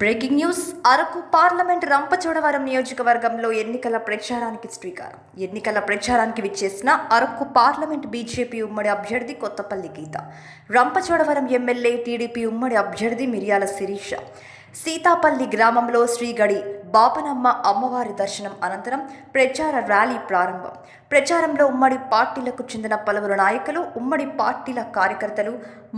Breaking news. Araku parliament Rampachodavaram నియోజకవర్గంలో ఎన్నికల ప్రచారానికి శ్రీకారం. ఎన్నికల ప్రచారానికి విచ్చేసిన అరకు పార్లమెంట్ బీజేపీ ఉమ్మడి అభ్యర్థి కొత్తపల్లి గీత, రంపచోడవరం ఎమ్మెల్యే టీడీపీ ఉమ్మడి అభ్యర్థి మిర్యాల శిరీష సీతాపల్లి గ్రామంలో శ్రీగడి బాపనమ్మ అమ్మవారి దర్శనం అనంతరం ప్రచార ర్యాలీ ప్రారంభం. ప్రచారంలో ఉమ్మడి పార్టీలకు చెందిన పలువురు నాయకులు, ఉమ్మడి పార్టీల కార్యకర్తలు,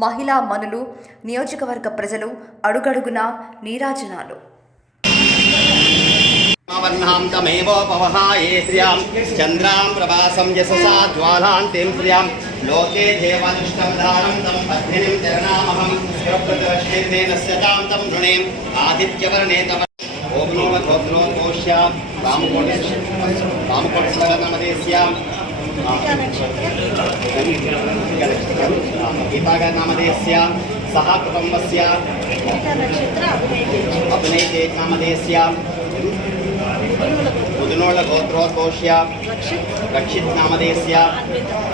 మహిళా మనులు, నియోజకవర్గ ప్రజలు అడుగడుగునా నీరాజనాలు. చంద్రాం ప్రభాసం యశసా జ్వాలాంతిం శ్రియాం లోకే దేవనిష్టం దానం తం పద్మినిం చరణామహం ప్రప్రదర్శేనేనస్యతాం తం రుణేం ఆదిత్యవర్ణే తమ ఓం నమః భద్రోద్ఘోష్యాం రామకోటస్వరనామదేస్యాం గీతాగనామదేస్యాం సహ కుటుంబస్య అభినయతే నామదేస్యాం ముదునోళ్ళ గోత్రోద్ఘోష్య రక్షిత్ నామదేస్య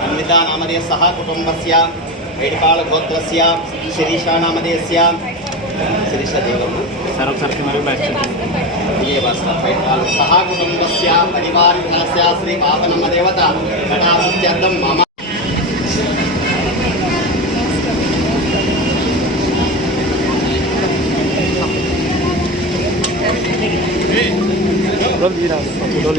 అన్వితా నామదే సహ కుటుంబస్య వేడిపాళ గోత్రస్య శిరీషా నామదేస్య శిరీష దేవమ్మ సహ కుటుంబస్య పరివారికస్య శ్రీ పాపనమ్మ దేవత కటాక్షర్థం మమ Roll